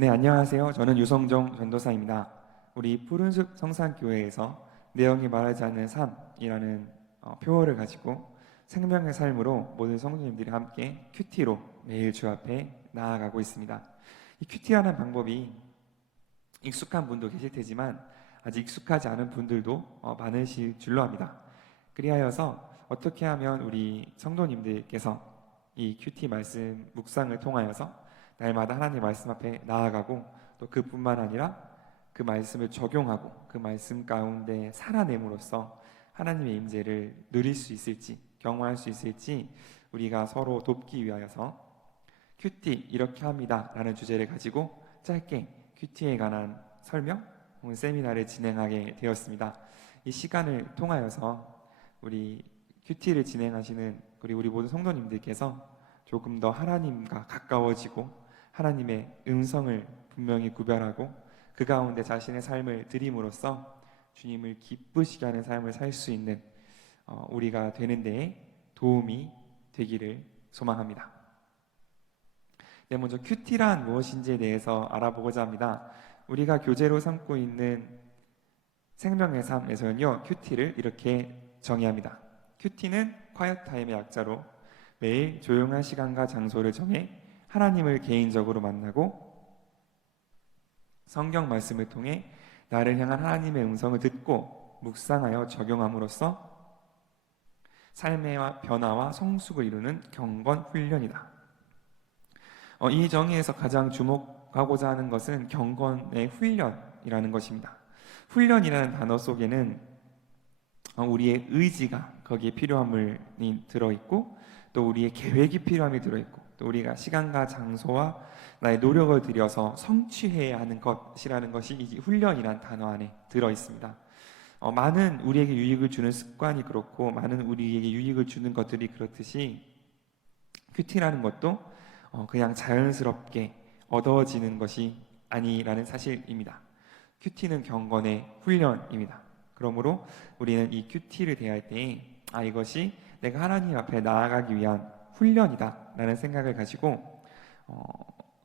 네, 안녕하세요. 저는 유성종 전도사입니다. 우리 푸른숲 성산교회에서 내용이 말하지 않는 삶이라는 표어를 가지고 생명의 삶으로 모든 성도님들이 함께 큐티로 매일 주 앞에 나아가고 있습니다. 이 큐티하는 방법이 익숙한 분도 계실 테지만 아직 익숙하지 않은 분들도 많으실 줄로 압니다. 그리하여서 어떻게 하면 우리 성도님들께서 이 큐티 말씀 묵상을 통하여서 날마다 하나님 말씀 앞에 나아가고 또 그뿐만 아니라 그 말씀을 적용하고 그 말씀 가운데 살아냄으로써 하나님의 임재를 누릴 수 있을지, 경험할 수 있을지 우리가 서로 돕기 위하여서 큐티 이렇게 합니다 라는 주제를 가지고 짧게 큐티에 관한 설명 혹은 세미나를 진행하게 되었습니다. 이 시간을 통하여서 우리 큐티를 진행하시는 우리 모든 성도님들께서 조금 더 하나님과 가까워지고 하나님의 음성을 분명히 구별하고 그 가운데 자신의 삶을 드림으로써 주님을 기쁘시게 하는 삶을 살 수 있는 우리가 되는 데에 도움이 되기를 소망합니다. 네, 먼저 큐티란 무엇인지에 대해서 알아보고자 합니다. 우리가 교재로 삼고 있는 생명의 삶에서는요, 큐티를 이렇게 정의합니다. 큐티는 quiet time의 약자로 매일 조용한 시간과 장소를 정해 하나님을 개인적으로 만나고 성경 말씀을 통해 나를 향한 하나님의 음성을 듣고 묵상하여 적용함으로써 삶의 변화와 성숙을 이루는 경건 훈련이다. 이 정의에서 가장 주목하고자 하는 것은 경건의 훈련이라는 것입니다. 훈련이라는 단어 속에는 우리의 의지가 거기에 필요함이 들어있고 또 우리의 계획이 필요함이 들어있고 또 우리가 시간과 장소와 나의 노력을 들여서 성취해야 하는 것이라는 것이 이 훈련이란 단어 안에 들어있습니다. 많은 우리에게 유익을 주는 습관이 그렇고 많은 우리에게 유익을 주는 것들이 그렇듯이 큐티라는 것도 그냥 자연스럽게 얻어지는 것이 아니라는 사실입니다. 큐티는 경건의 훈련입니다. 그러므로 우리는 이 큐티를 대할 때에 이것이 내가 하나님 앞에 나아가기 위한 훈련이다 라는 생각을 가지고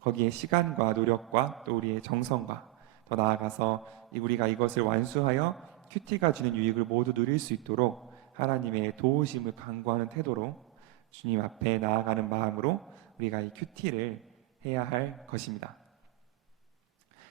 거기에 시간과 노력과 또 우리의 정성과 더 나아가서 우리가 이것을 완수하여 큐티가 주는 유익을 모두 누릴 수 있도록 하나님의 도우심을 간구하는 태도로 주님 앞에 나아가는 마음으로 우리가 이 큐티를 해야 할 것입니다.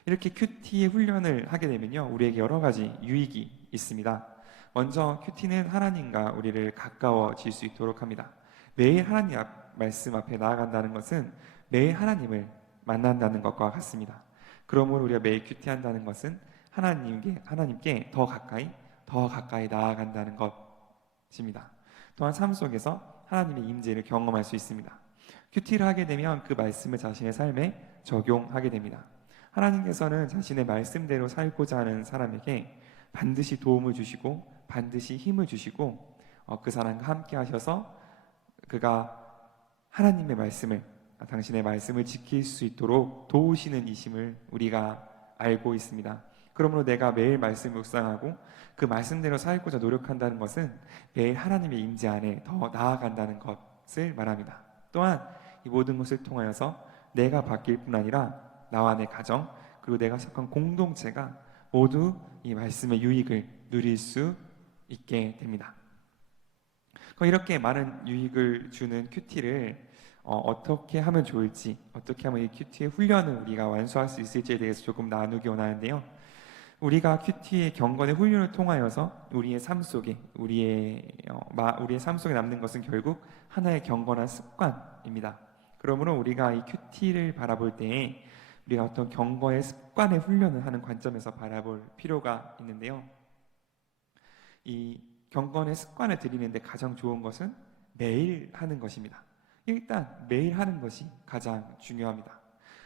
이렇게 큐티의 훈련을 하게 되면요, 우리에게 여러 가지 유익이 있습니다. 먼저 큐티는 하나님과 우리를 가까워질 수 있도록 합니다. 매일 하나님 말씀 앞에 나아간다는 것은 매일 하나님을 만난다는 것과 같습니다. 그러므로 우리가 매일 큐티한다는 것은 하나님께 더 가까이 나아간다는 것입니다. 또한 삶 속에서 하나님의 임재를 경험할 수 있습니다. 큐티를 하게 되면 그 말씀을 자신의 삶에 적용하게 됩니다. 하나님께서는 자신의 말씀대로 살고자 하는 사람에게 반드시 도움을 주시고 반드시 힘을 주시고 그 사람과 함께 하셔서 그가 하나님의 말씀을 당신의 말씀을 지킬 수 있도록 도우시는 이심을 우리가 알고 있습니다. 그러므로 내가 매일 말씀 묵상하고 그 말씀대로 살고자 노력한다는 것은 매일 하나님의 임재 안에 더 나아간다는 것을 말합니다. 또한 이 모든 것을 통하여서 내가 바뀔 뿐 아니라 나와 내 가정 그리고 내가 속한 공동체가 모두 이 말씀의 유익을 누릴 수 있게 됩니다. 이렇게 많은 유익을 주는 큐티를 어떻게 하면 좋을지, 어떻게 하면 이 큐티의 훈련을 우리가 완수할 수 있을지에 대해서 조금 나누기 원하는데요. 우리가 큐티의 경건의 훈련을 통하여서 우리의 삶 속에 삶 속에 남는 것은 결국 하나의 경건한 습관입니다. 그러므로 우리가 이 큐티를 바라볼 때에 우리가 어떤 경건의 습관의 훈련을 하는 관점에서 바라볼 필요가 있는데요. 이 경건의 습관을 들이는데 가장 좋은 것은 매일 하는 것입니다. 일단 매일 하는 것이 가장 중요합니다.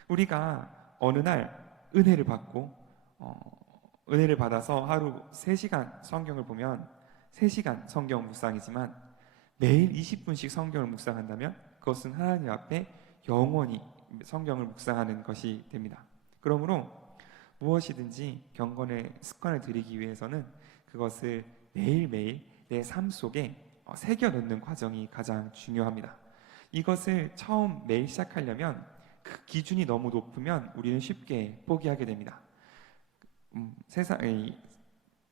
우리가 어느 날 은혜를 받아서 하루 3시간 성경을 보면 3시간 성경 묵상이지만 매일 20분씩 성경을 묵상한다면 그것은 하나님 앞에 영원히 성경을 묵상하는 것이 됩니다. 그러므로 무엇이든지 경건의 습관을 들이기 위해서는 그것을 매일매일 내 삶 속에 새겨 넣는 과정이 가장 중요합니다. 이것을 처음 매일 시작하려면 기준이 너무 높으면 우리는 쉽게 포기하게 됩니다.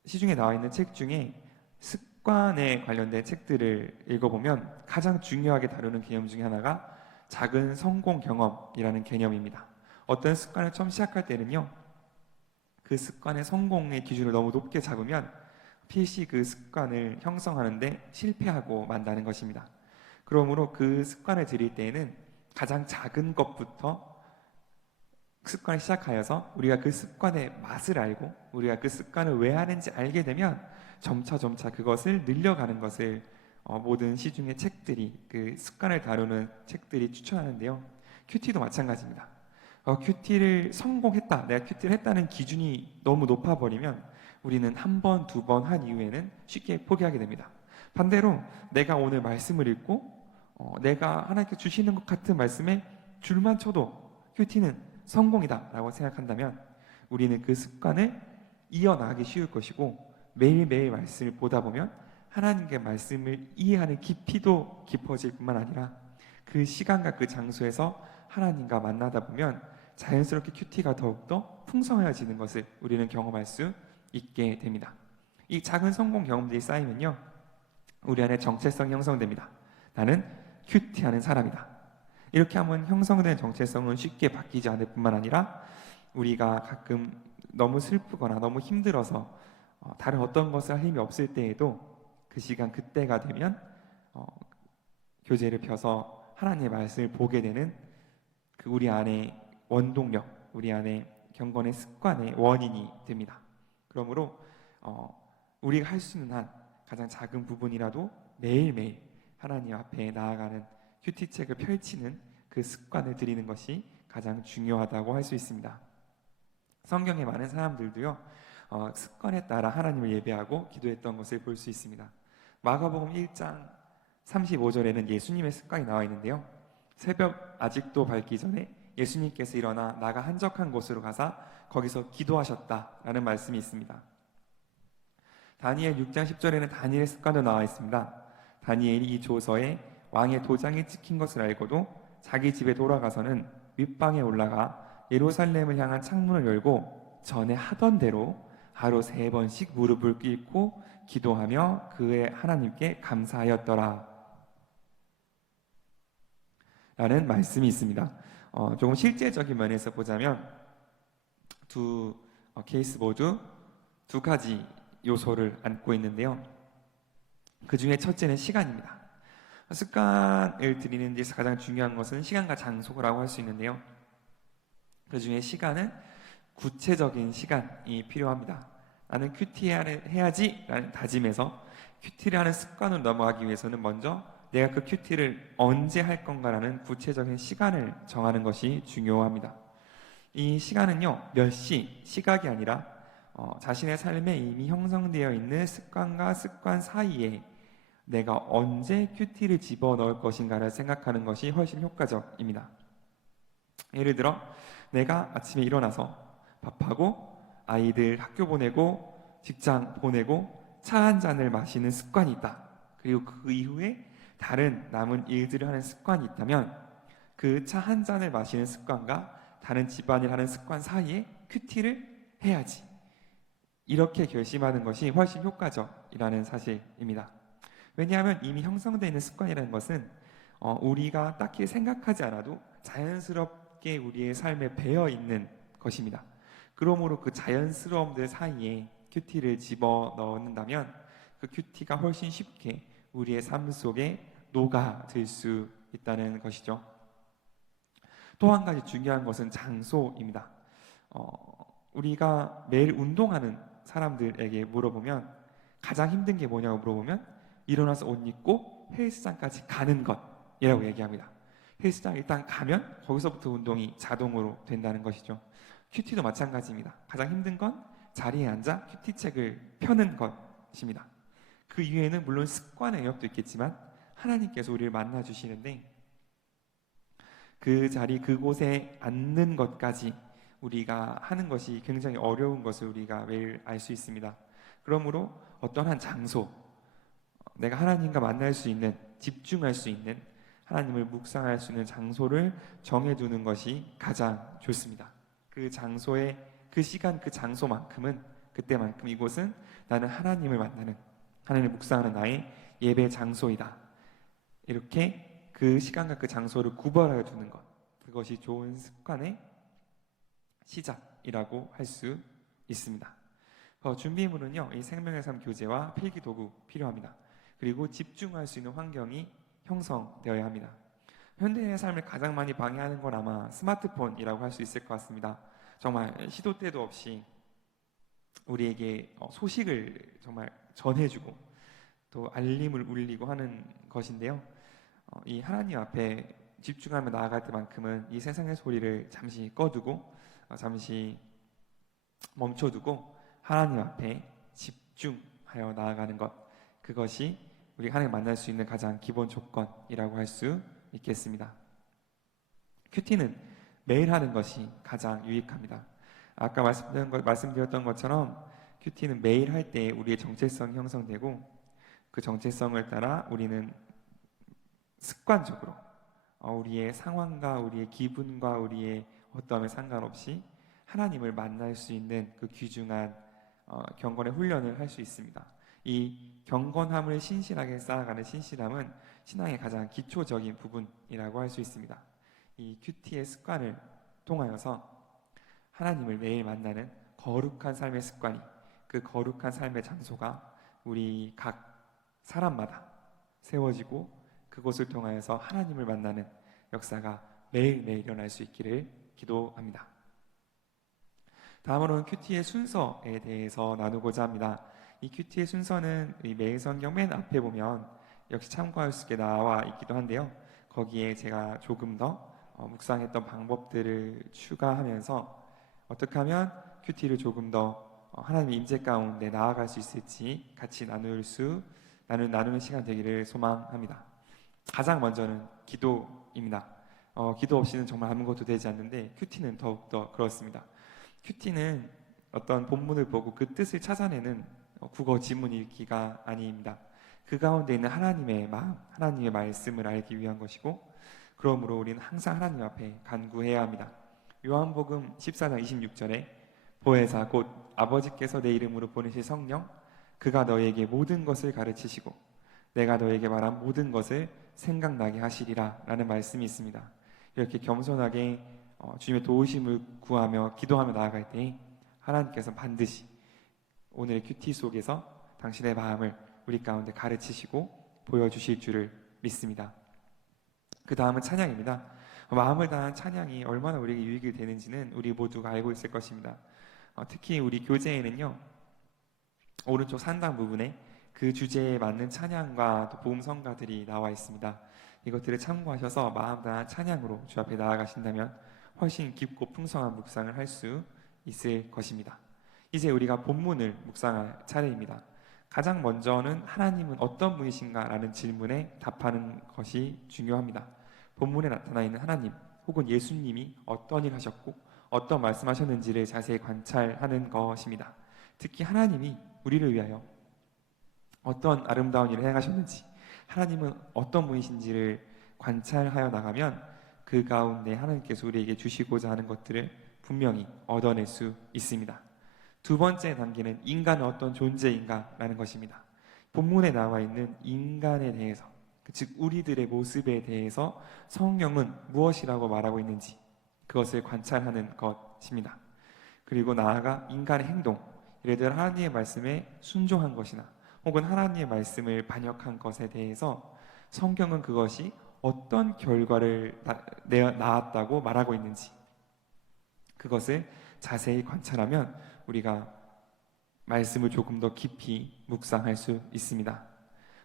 시중에 나와 있는 책 중에 습관에 관련된 책들을 읽어보면 가장 중요하게 다루는 개념 중에 하나가 작은 성공 경험이라는 개념입니다. 어떤 습관을 처음 시작할 때는요, 그 습관의 성공의 기준을 너무 높게 잡으면 필시 그 습관을 형성하는데 실패하고 만다는 것입니다. 그러므로 그 습관을 들일 때에는 가장 작은 것부터 습관을 시작하여서 우리가 그 습관의 맛을 알고 우리가 그 습관을 왜 하는지 알게 되면 점차 그것을 늘려가는 것을 모든 시중의 책들이, 그 습관을 다루는 책들이 추천하는데요. 큐티도 마찬가지입니다. 큐티를 성공했다, 내가 큐티를 했다는 기준이 너무 높아버리면 우리는 한 번, 두 번 한 이후에는 쉽게 포기하게 됩니다. 반대로 내가 오늘 말씀을 읽고 내가 하나님께 주시는 것 같은 말씀에 줄만 쳐도 큐티는 성공이다 라고 생각한다면 우리는 그 습관을 이어나가기 쉬울 것이고, 매일매일 말씀을 보다 보면 하나님의 말씀을 이해하는 깊이도 깊어질 뿐만 아니라 그 시간과 그 장소에서 하나님과 만나다 보면 자연스럽게 큐티가 더욱더 풍성해지는 것을 우리는 경험할 수 있게 됩니다. 이 작은 성공 경험들이 쌓이면요, 우리 안에 정체성이 형성됩니다. 나는 큐티하는 사람이다. 이렇게 하면 형성된 정체성은 쉽게 바뀌지 않을 뿐만 아니라 우리가 가끔 너무 슬프거나 너무 힘들어서 다른 어떤 것을 할 힘이 없을 때에도 그 시간 그때가 되면 교재를 펴서 하나님의 말씀을 보게 되는 그 우리 안에 원동력, 우리 안에 경건의 습관의 원인이 됩니다. 그러므로 우리가 할 수 있는 한 가장 작은 부분이라도 매일매일 하나님 앞에 나아가는 큐티책을 펼치는 그 습관을 들이는 것이 가장 중요하다고 할 수 있습니다. 성경에 많은 사람들도요, 습관에 따라 하나님을 예배하고 기도했던 것을 볼 수 있습니다. 마가복음 1장 35절에는 예수님의 습관이 나와 있는데요, 새벽 아직도 밝기 전에 예수님께서 일어나 나가 한적한 곳으로 가사 거기서 기도하셨다라는 말씀이 있습니다. 다니엘 6장 10절에는 다니엘의 습관도 나와 있습니다. 다니엘이 이 조서에 왕의 도장이 찍힌 것을 알고도 자기 집에 돌아가서는 윗방에 올라가 예루살렘을 향한 창문을 열고 전에 하던 대로 하루 3번씩 무릎을 꿇고 기도하며 그의 하나님께 감사하였더라 라는 말씀이 있습니다. 조금 실제적인 면에서 보자면 두 케이스 모두 두 가지 요소를 안고 있는데요, 그 중에 첫째는 시간입니다. 습관을 들이는 데서 가장 중요한 것은 시간과 장소라고 할 수 있는데요, 그 중에 시간은 구체적인 시간이 필요합니다. 나는 큐티를 해야지 라는 다짐에서 큐티를 하는 습관으로 넘어가기 위해서는 먼저 내가 그 큐티를 언제 할 건가라는 구체적인 시간을 정하는 것이 중요합니다. 이 시간은요, 몇 시각이 아니라 자신의 삶에 이미 형성되어 있는 습관과 습관 사이에 내가 언제 큐티를 집어넣을 것인가를 생각하는 것이 훨씬 효과적입니다. 예를 들어 내가 아침에 일어나서 밥하고 아이들 학교 보내고 직장 보내고 차 한 잔을 마시는 습관이 있다. 그리고 그 이후에 다른 남은 일들을 하는 습관이 있다면 그 차 한 잔을 마시는 습관과 다른 집안일 하는 습관 사이에 큐티를 해야지, 이렇게 결심하는 것이 훨씬 효과적이라는 사실입니다. 왜냐하면 이미 형성되어 있는 습관이라는 것은 우리가 딱히 생각하지 않아도 자연스럽게 우리의 삶에 배어 있는 것입니다. 그러므로 그 자연스러움들 사이에 큐티를 집어넣는다면 그 큐티가 훨씬 쉽게 우리의 삶 속에 녹아들 수 있다는 것이죠. 또 한 가지 중요한 것은 장소입니다. 우리가 매일 운동하는 사람들에게 물어보면 가장 힘든 게 뭐냐고 물어보면 일어나서 옷 입고 헬스장까지 가는 것이라고 얘기합니다. 헬스장 일단 가면 거기서부터 운동이 자동으로 된다는 것이죠. 큐티도 마찬가지입니다. 가장 힘든 건 자리에 앉아 큐티책을 펴는 것입니다. 그 이외에는 물론 습관의 영역도 있겠지만 하나님께서 우리를 만나주시는데 그 자리 그곳에 앉는 것까지 우리가 하는 것이 굉장히 어려운 것을 우리가 매일 알 수 있습니다. 그러므로 어떤 한 장소, 내가 하나님과 만날 수 있는, 집중할 수 있는 하나님을 묵상할 수 있는 장소를 정해두는 것이 가장 좋습니다. 그 장소에 그 시간 그 장소만큼은 그때만큼 이곳은 나는 하나님을 만나는 하나님을 묵상하는 나의 예배 장소이다. 이렇게 그 시간과 그 장소를 구별하여 두는 것, 그것이 좋은 습관의 시작이라고 할 수 있습니다. 준비물은요, 이 생명의 삶 교재와 필기 도구 필요합니다. 그리고 집중할 수 있는 환경이 형성되어야 합니다. 현대의 삶을 가장 많이 방해하는 건 아마 스마트폰이라고 할 수 있을 것 같습니다. 정말 시도 때도 없이 우리에게 소식을 정말 전해주고 또 알림을 울리고 하는 것인데요. 이 하나님 앞에 집중하며 나아갈 때만큼은 이 세상의 소리를 잠시 꺼두고 잠시 멈춰두고 하나님 앞에 집중하여 나아가는 것, 그것이 우리 하나님 만날 수 있는 가장 기본 조건이라고 할 수 있겠습니다. 큐티는 매일 하는 것이 가장 유익합니다. 아까 말씀드렸던 것처럼 큐티는 매일 할 때 우리의 정체성이 형성되고 그 정체성을 따라 우리는 습관적으로 우리의 상황과 우리의 기분과 우리의 어떠함에 상관없이 하나님을 만날 수 있는 그 귀중한 경건의 훈련을 할 수 있습니다. 이 경건함을 신실하게 쌓아가는 신실함은 신앙의 가장 기초적인 부분이라고 할 수 있습니다. 이 큐티의 습관을 통하여서 하나님을 매일 만나는 거룩한 삶의 습관이, 그 거룩한 삶의 장소가 우리 각 사람마다 세워지고 그곳을 통하여서 하나님을 만나는 역사가 매일매일 일어날 수 있기를 기도합니다. 다음으로는 큐티의 순서에 대해서 나누고자 합니다. 이 큐티의 순서는 이 매일 성경 맨 앞에 보면 역시 참고할 수 있게 나와 있기도 한데요. 거기에 제가 조금 더 묵상했던 방법들을 추가하면서 어떻게 하면 큐티를 조금 더 하나님의 임재 가운데 나아갈 수 있을지 같이 나누는 시간 되기를 소망합니다. 가장 먼저는 기도입니다. 기도 없이는 정말 아무것도 되지 않는데 큐티는 더욱더 그렇습니다. 큐티는 어떤 본문을 보고 그 뜻을 찾아내는 국어 지문 읽기가 아닙니다. 그 가운데 있는 하나님의 마음, 하나님의 말씀을 알기 위한 것이고, 그러므로 우리는 항상 하나님 앞에 간구해야 합니다. 요한복음 14장 26절에 보혜사 곧 아버지께서 내 이름으로 보내실 성령, 그가 너에게 모든 것을 가르치시고 내가 너에게 말한 모든 것을 생각나게 하시리라 라는 말씀이 있습니다. 이렇게 겸손하게 주님의 도우심을 구하며 기도하며 나아갈 때 하나님께서 반드시 오늘의 큐티 속에서 당신의 마음을 우리 가운데 가르치시고 보여주실 줄을 믿습니다. 그 다음은 찬양입니다. 마음을 다한 찬양이 얼마나 우리에게 유익이 되는지는 우리 모두가 알고 있을 것입니다. 특히 우리 교재에는요, 오른쪽 상단 부분에 그 주제에 맞는 찬양과 또 복음성가들이 나와 있습니다. 이것들을 참고하셔서 마음 다한 찬양으로 주 앞에 나아가신다면 훨씬 깊고 풍성한 묵상을 할 수 있을 것입니다. 이제 우리가 본문을 묵상할 차례입니다. 가장 먼저는 하나님은 어떤 분이신가 라는 질문에 답하는 것이 중요합니다. 본문에 나타나 있는 하나님 혹은 예수님이 어떤 일 하셨고 어떤 말씀하셨는지를 자세히 관찰하는 것입니다. 특히 하나님이 우리를 위하여 어떤 아름다운 일을 행하셨는지, 하나님은 어떤 분이신지를 관찰하여 나가면 그 가운데 하나님께서 우리에게 주시고자 하는 것들을 분명히 얻어낼 수 있습니다. 두 번째 단계는 인간은 어떤 존재인가라는 것입니다. 본문에 나와 있는 인간에 대해서, 즉 우리들의 모습에 대해서 성경은 무엇이라고 말하고 있는지 그것을 관찰하는 것입니다. 그리고 나아가 인간의 행동, 예를 들어 하나님의 말씀에 순종한 것이나 혹은 하나님의 말씀을 반역한 것에 대해서 성경은 그것이 어떤 결과를 낳았다고 말하고 있는지 그것을 자세히 관찰하면 우리가 말씀을 조금 더 깊이 묵상할 수 있습니다.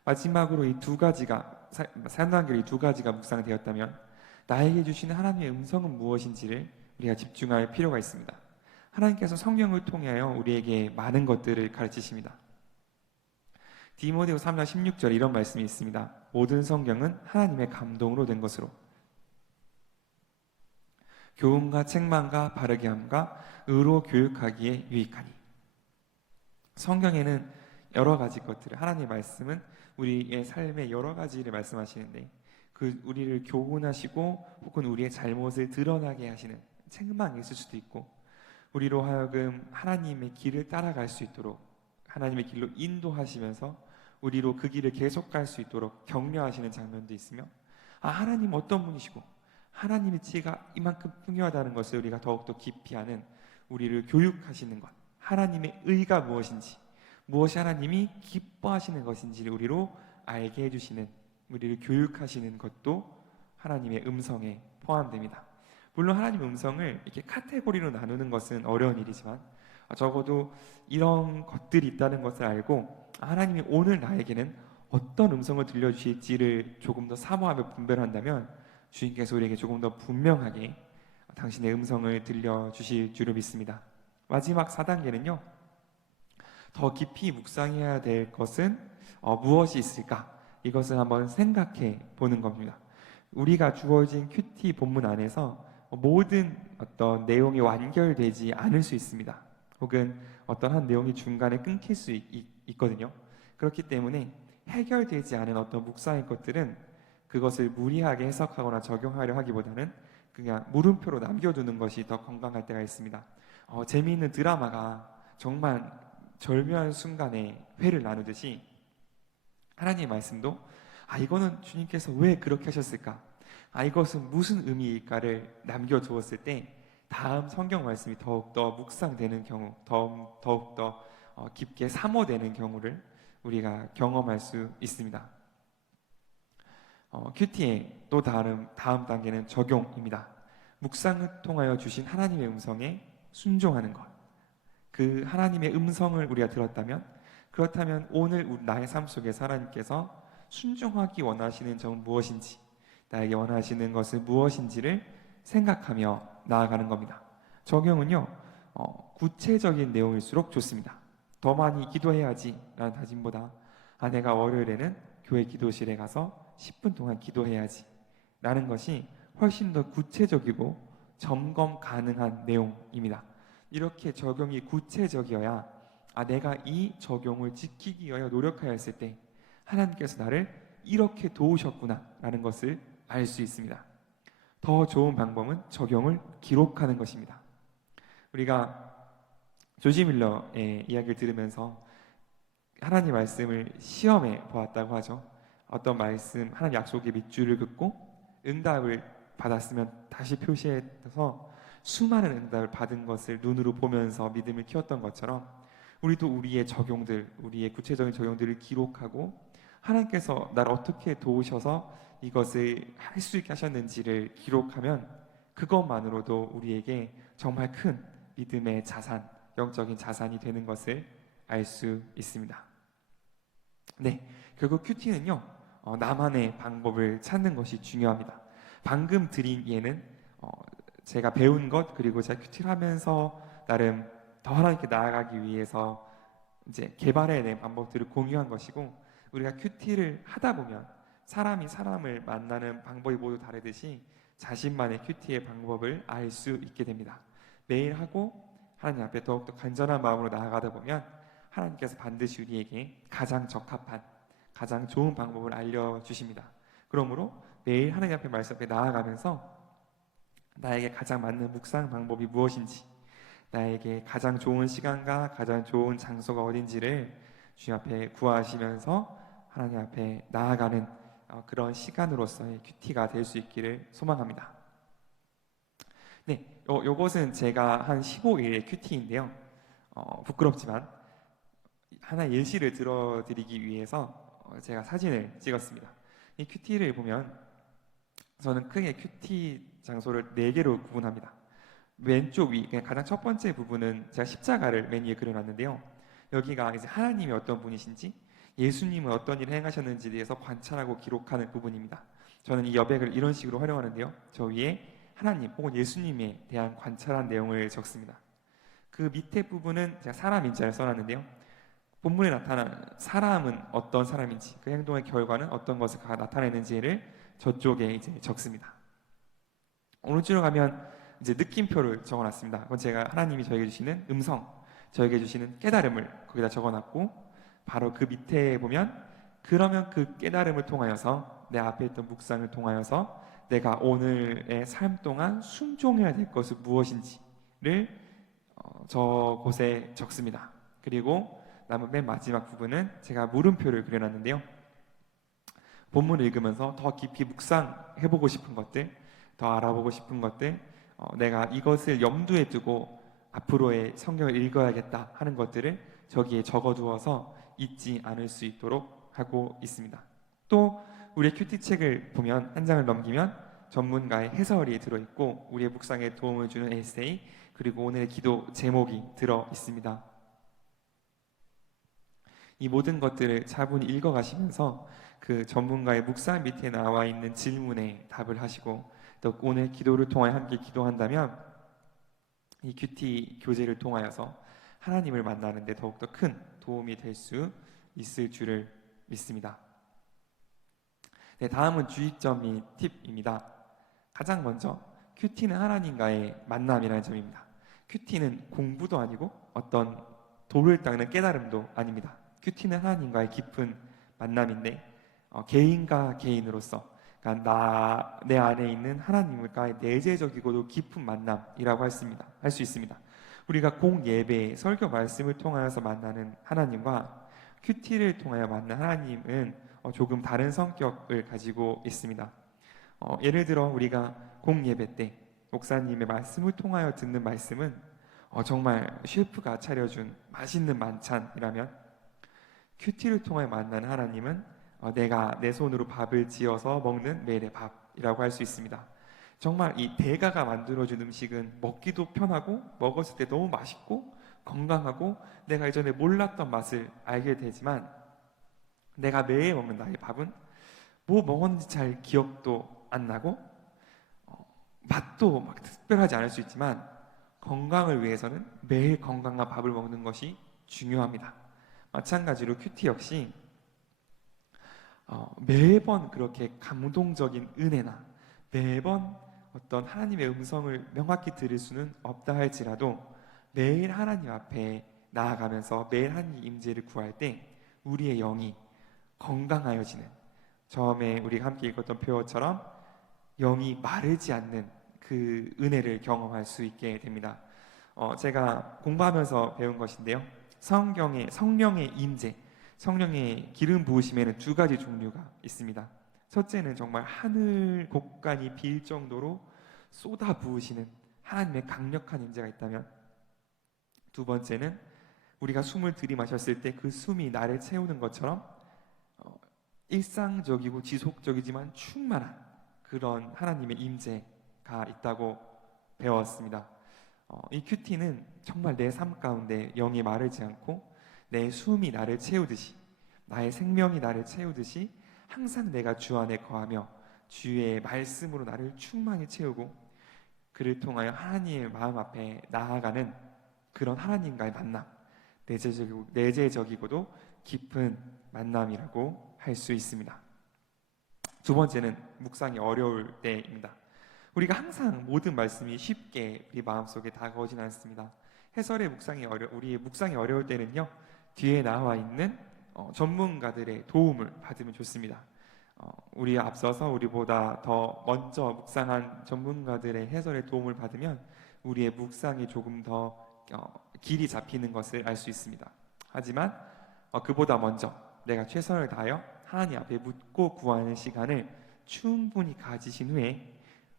마지막으로 이 두 가지가 산단계로 이 두 가지가 묵상되었다면 나에게 주시는 하나님의 음성은 무엇인지를 우리가 집중할 필요가 있습니다. 하나님께서 성경을 통하여 우리에게 많은 것들을 가르치십니다. 디모데후 3장 16절에 이런 말씀이 있습니다. 모든 성경은 하나님의 감동으로 된 것으로 교훈과 책망과 바르게 함과 의로 교육하기에 유익하니. 성경에는 여러 가지 것들을, 하나님의 말씀은 우리의 삶의 여러 가지를 말씀하시는데 그 우리를 교훈하시고 혹은 우리의 잘못을 드러나게 하시는 책망이 있을 수도 있고, 우리로 하여금 하나님의 길을 따라갈 수 있도록 하나님의 길로 인도하시면서 우리로 그 길을 계속 갈 수 있도록 격려하시는 장면도 있으며, 하나님 어떤 분이시고 하나님의 지혜가 이만큼 풍요하다는 것을 우리가 더욱더 깊이 아는, 우리를 교육하시는 것, 하나님의 의가 무엇인지, 무엇이 하나님이 기뻐하시는 것인지를 우리로 알게 해주시는, 우리를 교육하시는 것도 하나님의 음성에 포함됩니다. 물론 하나님의 음성을 이렇게 카테고리로 나누는 것은 어려운 일이지만, 적어도 이런 것들이 있다는 것을 알고 하나님이 오늘 나에게는 어떤 음성을 들려주실지를 조금 더 사모하며 분별한다면, 주님께서 우리에게 조금 더 분명하게 당신의 음성을 들려주실 줄을 믿습니다. 마지막 4단계는요, 더 깊이 묵상해야 될 것은 무엇이 있을까? 이것을 한번 생각해 보는 겁니다. 우리가 주어진 큐티 본문 안에서 모든 어떤 내용이 완결되지 않을 수 있습니다. 혹은 어떤 한 내용이 중간에 끊길 수 있거든요. 그렇기 때문에 해결되지 않은 어떤 묵상의 것들은 그것을 무리하게 해석하거나 적용하려 하기보다는 그냥 물음표로 남겨두는 것이 더 건강할 때가 있습니다. 재미있는 드라마가 정말 절묘한 순간에 회를 나누듯이, 하나님의 말씀도 이거는 주님께서 왜 그렇게 하셨을까? 이것은 무슨 의미일까를 남겨두었을 때 다음 성경 말씀이 더욱더 묵상되는 경우, 더욱더 깊게 사모되는 경우를 우리가 경험할 수 있습니다. 큐티의 또 다음 단계는 적용입니다. 묵상을 통하여 주신 하나님의 음성에 순종하는 것. 그 하나님의 음성을 우리가 들었다면, 그렇다면 오늘 나의 삶 속에서 하나님께서 순종하기 원하시는 점은 무엇인지, 나에게 원하시는 것은 무엇인지를 생각하며 나아가는 겁니다. 적용은요, 구체적인 내용일수록 좋습니다. 더 많이 기도해야지 라는 다짐보다, 내가 월요일에는 교회 기도실에 가서 10분 동안 기도해야지 라는 것이 훨씬 더 구체적이고 점검 가능한 내용입니다. 이렇게 적용이 구체적이어야 내가 이 적용을 지키기 위하여 노력하여 했을 때 하나님께서 나를 이렇게 도우셨구나 라는 것을 알 수 있습니다. 더 좋은 방법은 적용을 기록하는 것입니다. 우리가 조지 밀러의 이야기를 들으면서 하나님 말씀을 시험해 보았다고 하죠. 어떤 말씀, 하나님 약속의 밑줄을 긋고 응답을 받았으면 다시 표시해서 수많은 응답을 받은 것을 눈으로 보면서 믿음을 키웠던 것처럼, 우리도 우리의 적용들, 우리의 구체적인 적용들을 기록하고 하나님께서 나를 어떻게 도우셔서 이것을 할 수 있게 하셨는지를 기록하면 그것만으로도 우리에게 정말 큰 믿음의 자산, 영적인 자산이 되는 것을 알 수 있습니다. 네, 결국 큐티는요, 나만의 방법을 찾는 것이 중요합니다. 방금 드린 예는 제가 배운 것, 그리고 제가 큐티를 하면서 나름 더 하나님께 나아가기 위해서 이제 개발해낸 방법들을 공유한 것이고, 우리가 큐티를 하다 보면 사람이 사람을 만나는 방법이 모두 다르듯이 자신만의 큐티의 방법을 알 수 있게 됩니다. 매일 하고 하나님 앞에 더욱더 간절한 마음으로 나아가다 보면 하나님께서 반드시 우리에게 가장 적합한, 가장 좋은 방법을 알려주십니다. 그러므로 매일 하나님 앞에 말씀 앞에 나아가면서 나에게 가장 맞는 묵상 방법이 무엇인지, 나에게 가장 좋은 시간과 가장 좋은 장소가 어딘지를 주님 앞에 구하시면서 하나님 앞에 나아가는 그런 시간으로서의 큐티가 될 수 있기를 소망합니다. 네, 요것은 제가 한 15일의 큐티인데요. 부끄럽지만 하나의 예시를 들어드리기 위해서 제가 사진을 찍었습니다. 이 큐티를 보면 저는 크게 큐티 장소를 4개로 구분합니다. 왼쪽 위, 그냥 가장 첫 번째 부분은 제가 십자가를 맨 위에 그려놨는데요. 여기가 이제 하나님이 어떤 분이신지, 예수님은 어떤 일을 행하셨는지에 대해서 관찰하고 기록하는 부분입니다. 저는 이 여백을 이런 식으로 활용하는데요. 저 위에 하나님 혹은 예수님에 대한 관찰한 내용을 적습니다. 그 밑에 부분은 제가 사람 인자를 써놨는데요. 본문에 나타난 사람은 어떤 사람인지, 그 행동의 결과는 어떤 것을 나타내는지를 저쪽에 이제 적습니다. 오른쪽으로 가면 이제 느낌표를 적어놨습니다. 그건 제가 하나님이 저에게 주시는 음성, 저에게 주시는 깨달음을 거기다 적어놨고, 바로 그 밑에 보면 그러면 그 깨달음을 통하여서 내 앞에 있던 묵상을 통하여서 내가 오늘의 삶 동안 순종해야 될 것은 무엇인지를 저곳에 적습니다. 그리고 남은 맨 마지막 부분은 제가 물음표를 그려놨는데요. 본문을 읽으면서 더 깊이 묵상해보고 싶은 것들, 더 알아보고 싶은 것들, 내가 이것을 염두에 두고 앞으로의 성경을 읽어야겠다 하는 것들을 저기에 적어두어서 잊지 않을 수 있도록 하고 있습니다. 또 우리의 큐티 책을 보면 한 장을 넘기면 전문가의 해설이 들어있고 우리의 묵상에 도움을 주는 에세이, 그리고 오늘의 기도 제목이 들어 있습니다. 이 모든 것들을 차분히 읽어가시면서 그 전문가의 묵상 밑에 나와 있는 질문에 답을 하시고 또 오늘 기도를 통하여 함께 기도한다면 이 큐티 교제를 통하여서 하나님을 만나는 데 더욱더 큰 도움이 될 수 있을 줄을 믿습니다. 네, 다음은 주의점이 팁입니다. 가장 먼저 큐티는 하나님과의 만남이라는 점입니다. 큐티는 공부도 아니고 어떤 돌을 닦는 깨달음도 아닙니다. 큐티는 하나님과의 깊은 만남인데 개인과 개인으로서, 그러니까 내 안에 있는 하나님과의 내재적이고도 깊은 만남이라고 할 수 있습니다. 우리가 공예배, 설교 말씀을 통하여서 만나는 하나님과 큐티를 통하여 만난 하나님은 조금 다른 성격을 가지고 있습니다. 예를 들어 우리가 공예배 때 목사님의 말씀을 통하여 듣는 말씀은 정말 셰프가 차려준 맛있는 만찬이라면, 큐티를 통하여 만난 하나님은 내가 내 손으로 밥을 지어서 먹는 매일의 밥이라고 할 수 있습니다. 정말 이 대가가 만들어준 음식은 먹기도 편하고 먹었을 때 너무 맛있고 건강하고 내가 이전에 몰랐던 맛을 알게 되지만, 내가 매일 먹는 나의 밥은 뭐 먹었는지 잘 기억도 안 나고 맛도 막 특별하지 않을 수 있지만 건강을 위해서는 매일 건강한 밥을 먹는 것이 중요합니다. 마찬가지로 큐티 역시 매번 그렇게 감동적인 은혜나 매번 어떤 하나님의 음성을 명확히 들을 수는 없다 할지라도 매일 하나님 앞에 나아가면서 매일 하나님 임재를 구할 때 우리의 영이 건강하여지는, 처음에 우리가 함께 읽었던 표어처럼 영이 마르지 않는 그 은혜를 경험할 수 있게 됩니다. 제가 공부하면서 배운 것인데요. 성령의 임재, 성령의 기름 부으심에는 두 가지 종류가 있습니다. 첫째는 정말 하늘 곡간이 빌 정도로 쏟아 부으시는 하나님의 강력한 임재가 있다면, 두 번째는 우리가 숨을 들이마셨을 때 그 숨이 나를 채우는 것처럼 일상적이고 지속적이지만 충만한 그런 하나님의 임재가 있다고 배웠습니다. 이 큐티는 정말 내 삶 가운데 영이 마르지 않고 내 숨이 나를 채우듯이, 나의 생명이 나를 채우듯이 항상 내가 주 안에 거하며 주의 말씀으로 나를 충만히 채우고 그를 통하여 하나님의 마음 앞에 나아가는 그런 하나님과의 만남, 내재적이고도 깊은 만남이라고 할 수 있습니다. 두 번째는 묵상이 어려울 때입니다. 우리가 항상 모든 말씀이 쉽게 우리 마음속에 다가오진 않습니다. 우리의 묵상이 어려울 때는요, 뒤에 나와 있는 전문가들의 도움을 받으면 좋습니다. 우리에 앞서서 우리보다 더 먼저 묵상한 전문가들의 해설의 도움을 받으면 우리의 묵상이 조금 더 길이 잡히는 것을 알 수 있습니다. 하지만 그보다 먼저 내가 최선을 다하여 하나님 앞에 묻고 구하는 시간을 충분히 가지신 후에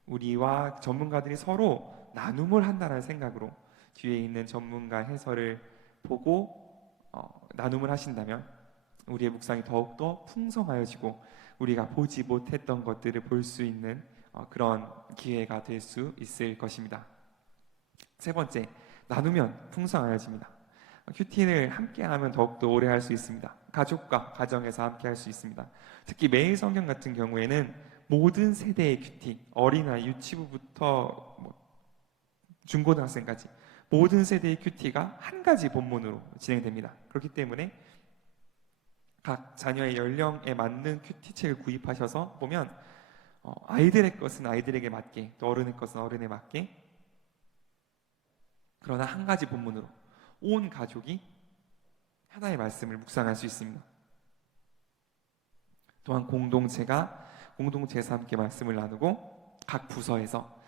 우리와 전문가들이 서로 나눔을 한다는 생각으로 뒤에 있는 전문가 해설을 보고 나눔을 하신다면 우리의 묵상이 더욱더 풍성하여지고 우리가 보지 못했던 것들을 볼 수 있는 그런 기회가 될 수 있을 것입니다. 세 번째, 나누면 풍성하여집니다. 큐티를 함께하면 더욱더 오래 할 수 있습니다. 가족과 가정에서 함께 할 수 있습니다. 특히 매일 성경 같은 경우에는 모든 세대의 큐티, 어린아이 유치부부터 중고등학생까지 모든 세대의 큐티가 한 가지 본문으로 진행됩니다. 그렇기 때문에 각 자녀의 연령에 맞는 큐티 책을 구입하셔서 보면 아이들의 것은 아이들에게 맞게, 또 어른의 것은 어른에 맞게, 그러나 한 가지 본문으로 온 가족이 하나의 말씀을 묵상할 수 있습니다. 또한 공동체가 공동체에서 함께 말씀을 나누고 각 부서에서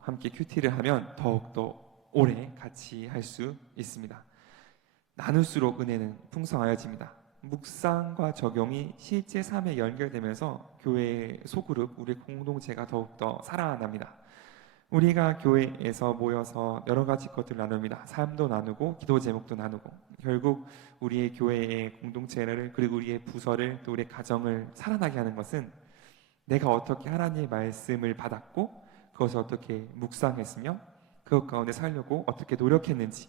함께 큐티를 하면 더욱더 오래 같이 할 수 있습니다. 나눌수록 은혜는 풍성하여집니다. 묵상과 적용이 실제 삶에 연결되면서 교회의 소그룹, 우리 공동체가 더욱더 살아납니다. 우리가 교회에서 모여서 여러 가지 것들을 나눕니다. 삶도 나누고 기도 제목도 나누고 결국 우리의 교회의 공동체를 그리고 우리의 부서를 또 우리의 가정을 살아나게 하는 것은 내가 어떻게 하나님의 말씀을 받았고 그것을 어떻게 묵상했으며 그것 가운데 살려고 어떻게 노력했는지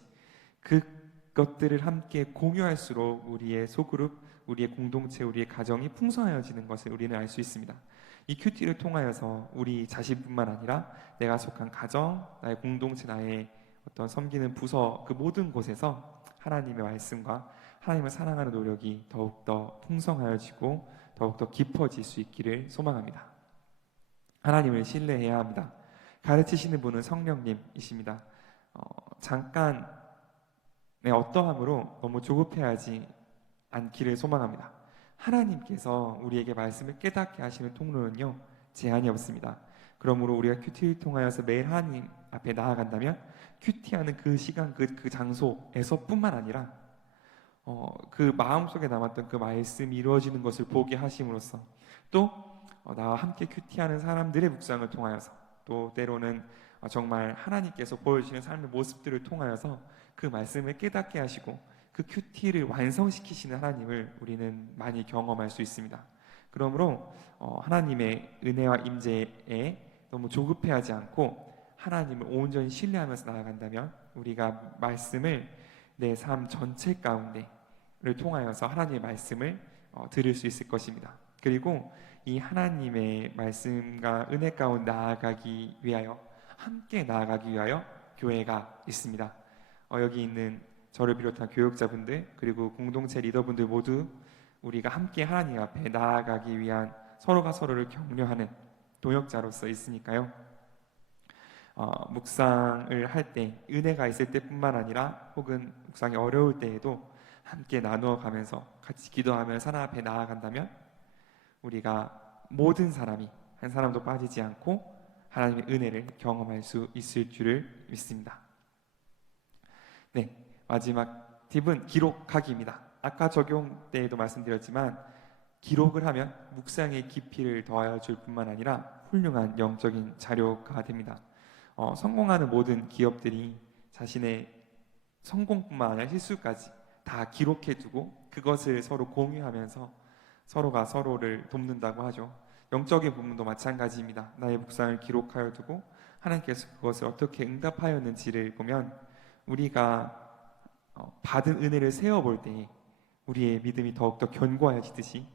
그것들을 함께 공유할수록 우리의 소그룹, 우리의 공동체, 우리의 가정이 풍성해지는 것을 우리는 알 수 있습니다. 이 큐티를 통하여서 우리 자신뿐만 아니라 내가 속한 가정, 나의 공동체, 나의 어떤 섬기는 부서 그 모든 곳에서 하나님의 말씀과 하나님을 사랑하는 노력이 더욱더 풍성하여지고 더욱더 깊어질 수 있기를 소망합니다. 하나님을 신뢰해야 합니다. 가르치시는 분은 성령님이십니다. 잠깐의 어떠함으로 너무 조급해하지 않기를 소망합니다. 하나님께서 우리에게 말씀을 깨닫게 하시는 통로는요 제한이 없습니다. 그러므로 우리가 큐티를 통하여서 매일 하나님 앞에 나아간다면 큐티하는 그 시간 그 장소에서뿐만 아니라 그 마음속에 남았던 그 말씀이 이루어지는 것을 보게 하심으로써 또 나와 함께 큐티하는 사람들의 묵상을 통하여서 또 때로는 정말 하나님께서 보여주시는 삶의 모습들을 통하여서 그 말씀을 깨닫게 하시고 그 큐티를 완성시키시는 하나님을 우리는 많이 경험할 수 있습니다. 그러므로 하나님의 은혜와 임재에 너무 조급해하지 않고 하나님을 온전히 신뢰하면서 나아간다면 우리가 말씀을 내 삶 전체 가운데를 통하여서 하나님의 말씀을 들을 수 있을 것입니다. 그리고 이 하나님의 말씀과 은혜 가운데 나아가기 위하여 함께 나아가기 위하여 교회가 있습니다. 여기 있는 저를 비롯한 교육자분들 그리고 공동체 리더분들 모두 우리가 함께 하나님 앞에 나아가기 위한 서로가 서로를 격려하는 동역자로서 있으니까요. 묵상을 할 때 은혜가 있을 때뿐만 아니라 혹은 묵상이 어려울 때에도 함께 나누어 가면서 같이 기도하며 하나님 앞에 나아간다면 우리가 모든 사람이 한 사람도 빠지지 않고 하나님의 은혜를 경험할 수 있을 줄을 믿습니다. 네, 마지막 팁은 기록하기입니다. 아까 적용 때에도 말씀드렸지만 기록을 하면 묵상의 깊이를 더하여 줄 뿐만 아니라 훌륭한 영적인 자료가 됩니다. 성공하는 모든 기업들이 자신의 성공뿐만 아니라 실수까지 다 기록해두고 그것을 서로 공유하면서 서로가 서로를 돕는다고 하죠. 영적인 부분도 마찬가지입니다. 나의 묵상을 기록하여 두고 하나님께서 그것을 어떻게 응답하였는지를 보면 우리가 받은 은혜를 세어볼 때 우리의 믿음이 더욱더 견고해지듯이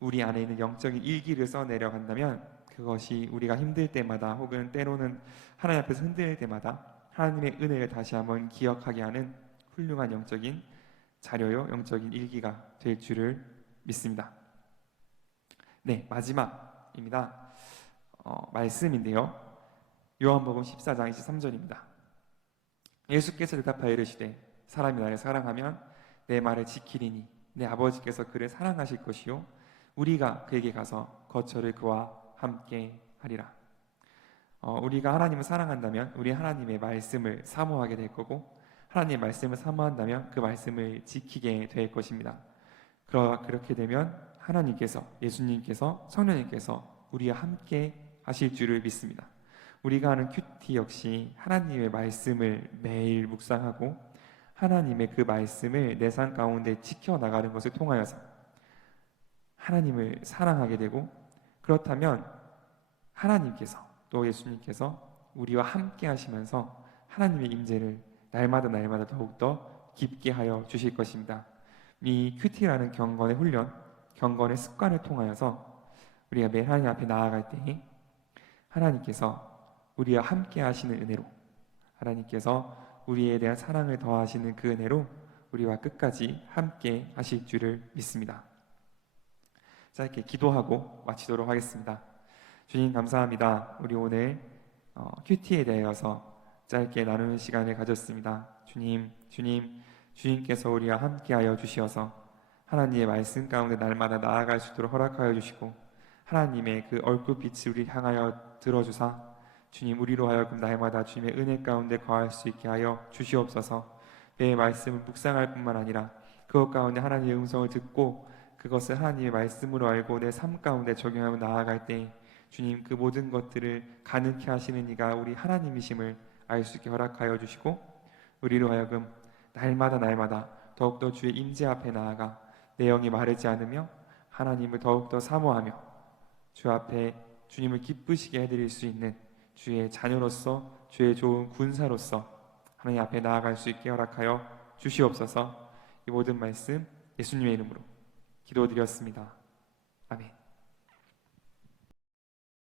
우리 안에 있는 영적인 일기를 써내려간다면 그것이 우리가 힘들 때마다 혹은 때로는 하나님 앞에서 흔들릴 때마다 하나님의 은혜를 다시 한번 기억하게 하는 훌륭한 영적인 자료요, 영적인 일기가 될 줄을 믿습니다. 네, 마지막입니다. 말씀인데요. 요한복음 14장 23절입니다. 예수께서 대답하여 이르시되 사람이 나를 사랑하면 내 말을 지키리니 내 아버지께서 그를 사랑하실 것이요 우리가 그에게 가서 거처를 그와 함께 하리라. 우리가 하나님을 사랑한다면 우리 하나님의 말씀을 사모하게 될 거고 하나님의 말씀을 사모한다면 그 말씀을 지키게 될 것입니다. 그렇게 되면 하나님께서, 예수님께서, 성령님께서 우리와 함께 하실 줄을 믿습니다. 우리가 하는 큐티 역시 하나님의 말씀을 매일 묵상하고 하나님의 그 말씀을 내 삶 가운데 지켜나가는 것을 통하여서 하나님을 사랑하게 되고 그렇다면 하나님께서 또 예수님께서 우리와 함께 하시면서 하나님의 임재를 날마다 더욱더 깊게 하여 주실 것입니다. 이 큐티라는 경건의 훈련, 경건의 습관을 통하여서 우리가 매일 하나님 앞에 나아갈 때 하나님께서 우리와 함께 하시는 은혜로 하나님께서 우리에 대한 사랑을 더하시는 그 은혜로 우리와 끝까지 함께 하실 줄을 믿습니다. 자, 이렇게 기도하고 마치도록 하겠습니다. 주님 감사합니다. 우리 오늘 큐티에 대해서 짧게 나누는 시간을 가졌습니다. 주님께서 우리와 함께하여 주시어서 하나님의 말씀 가운데 날마다 나아갈 수 있도록 허락하여 주시고 하나님의 그 얼굴빛을 우리 향하여 들어주사 주님 우리로 하여금 날마다 주님의 은혜 가운데 거할 수 있게 하여 주시옵소서. 매일 말씀을 묵상할 뿐만 아니라 그것 가운데 하나님의 음성을 듣고 그것을 하나님의 말씀으로 알고 내 삶 가운데 적용하며 나아갈 때 주님 그 모든 것들을 가능케 하시는 이가 우리 하나님이심을 알 수 있게 허락하여 주시고 우리로 하여금 날마다 더욱더 주의 임재 앞에 나아가 내 영이 마르지 않으며 하나님을 더욱더 사모하며 주 앞에 주님을 기쁘시게 해드릴 수 있는 주의 자녀로서 주의 좋은 군사로서 하나님 앞에 나아갈 수 있게 허락하여 주시옵소서. 이 모든 말씀 예수님의 이름으로 기도드렸습니다.